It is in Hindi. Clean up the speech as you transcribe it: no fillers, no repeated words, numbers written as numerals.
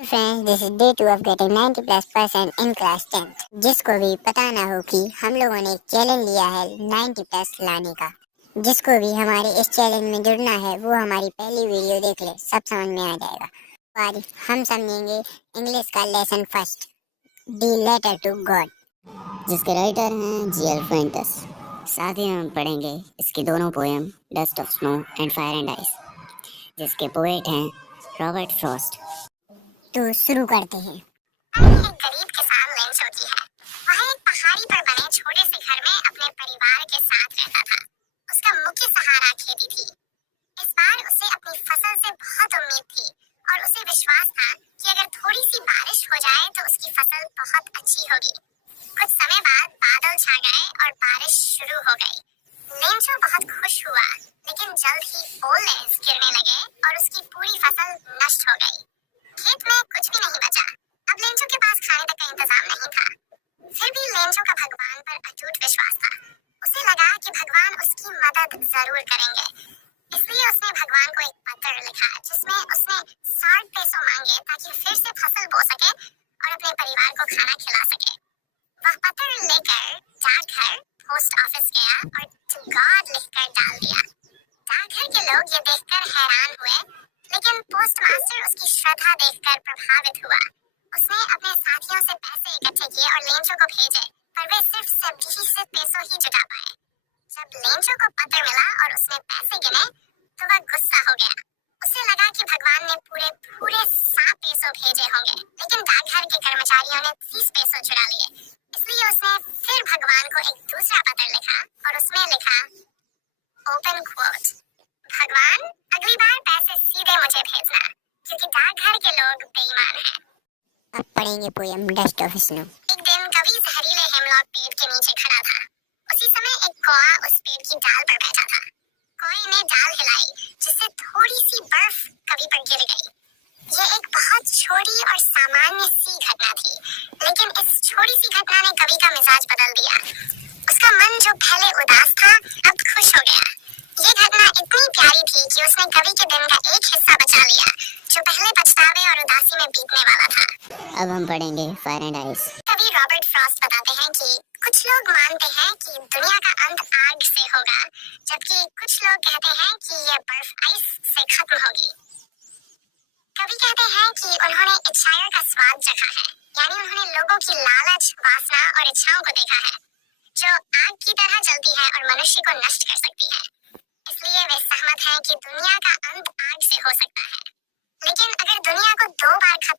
Friends, this is day 2 of getting 90+% in class 10th। जिसको भी पता ना हो कि हम लोगों ने एक चैलेंज लिया है 90+ लाने का। जिसको भी हमारे इस चैलेंज में जुड़ना है वो हमारी पहली वीडियो देख ले, सब समझ में आ जाएगा। तो आज हम समझेंगे इंग्लिश का lesson first, the letter to God, जिसके राइटर हैं जीएल फ्वेंटस। साथ ही हम पढ़ेंगे इसकी दोनों poem dust of snow and fire and ice, जिसके पोएट हैं रॉबर्ट फ्रॉस्ट। तो शुरू करते हैं। एक गरीब किसान लेंचो की है। वह एक पहाड़ी पर बने छोटे से घर में अपने परिवार के साथ रहता था। उसका मुख्य सहारा खेती थी। इस बार उसे अपनी फसल से बहुत उम्मीद थी और उसे विश्वास था कि अगर थोड़ी सी बारिश हो जाए तो उसकी फसल बहुत अच्छी होगी। कुछ समय बाद बादल छा गए और बारिश शुरू हो गई। लेंचो बहुत खुश हुआ, लेकिन जल्द ही ओले गिरने लगे और उसकी पूरी फसल नष्ट हो गई। खेत में कुछ भी नहीं बचा। अब लेंचो के पास खाने तक का इंतजाम नहीं था। फिर भी लेंचो का भगवान पर अटूट विश्वास था। उसे लगा कि भगवान उसकी मदद जरूर करेंगे। इसलिए उसने भगवान को एक पत्र लिखा जिसमें उसने 60 पैसे मांगे ताकि फिर से फसल बो सके और अपने परिवार को खाना खिला सके। वह पत्र लेकर डाकघर पोस्ट ऑफिस गया और टू गॉड लिखकर डाल दिया। डाकघर के लोग ये देखकर हैरान हुए, लेकिन पोस्टमास्टर उसकी श्रद्धा देखकर प्रभावित हुआ। उसने अपने साथियों से पैसे इकट्ठे किए और लेंचो को भेजे, पर वे सिर्फ 20 पैसों ही जुटा पाए। जब लेंचो को पत्र मिला और उसने पैसे गिने तो वह गुस्सा हो गया। उसे लगा कि भगवान ने पूरे 100 पैसों भेजे होंगे, लेकिन डाकघर के कर्मचारियों ने 30 पैसों चुरा लिए। इसलिए उसने फिर भगवान को एक दूसरा पत्र लिखा और उसमें लिखा ओपन क्वोट, भगवान अगली बार पैसे सीधे मुझे भेजना, क्योंकि डाकघर के लोग बेईमान हैं। अब पढ़ेंगे पोएम डस्ट ऑफ स्नो। एक दिन कवि जहरीले हेमलॉक पेड़ के नीचे खड़ा था। उसी समय एक कौआ उस पेड़ की डाल पर बैठा था। कौए ने डाल हिलाई, जिससे थोड़ी सी बर्फ कवि पर गिर गई। ये एक बहुत छोटी और सामान्य सी घटना थी, लेकिन इस छोटी सी घटना ने कवि का मिजाज बदल दिया। उसका मन जो पहले उदास था अब खुश हो गया। ये घटना इतनी प्यारी थी कि उसने कवि के दिन का एक हिस्सा बचा लिया, जो पहले पछतावे और उदासी में बीतने वाला था। अब हम पढ़ेंगे फायर एंड आइस। कवि रॉबर्ट फ्रॉस्ट बताते हैं कि कुछ लोग मानते हैं कि दुनिया का अंत आग से होगा, जबकि कुछ लोग कहते हैं कि यह बर्फ आइस से खत्म होगी। कवि कहते हैं कि उन्होंने इच्छाओं का स्वाद चखा है, यानी उन्होंने लोगों की लालच, वासना और इच्छाओं को देखा है, जो आग की तरह जलती है और मनुष्य को नष्ट कर सकती है। इसलिए वे सहमत हैं कि दुनिया का अंत आग से हो सकता है। लेकिन अगर दुनिया को 2 बार खत्म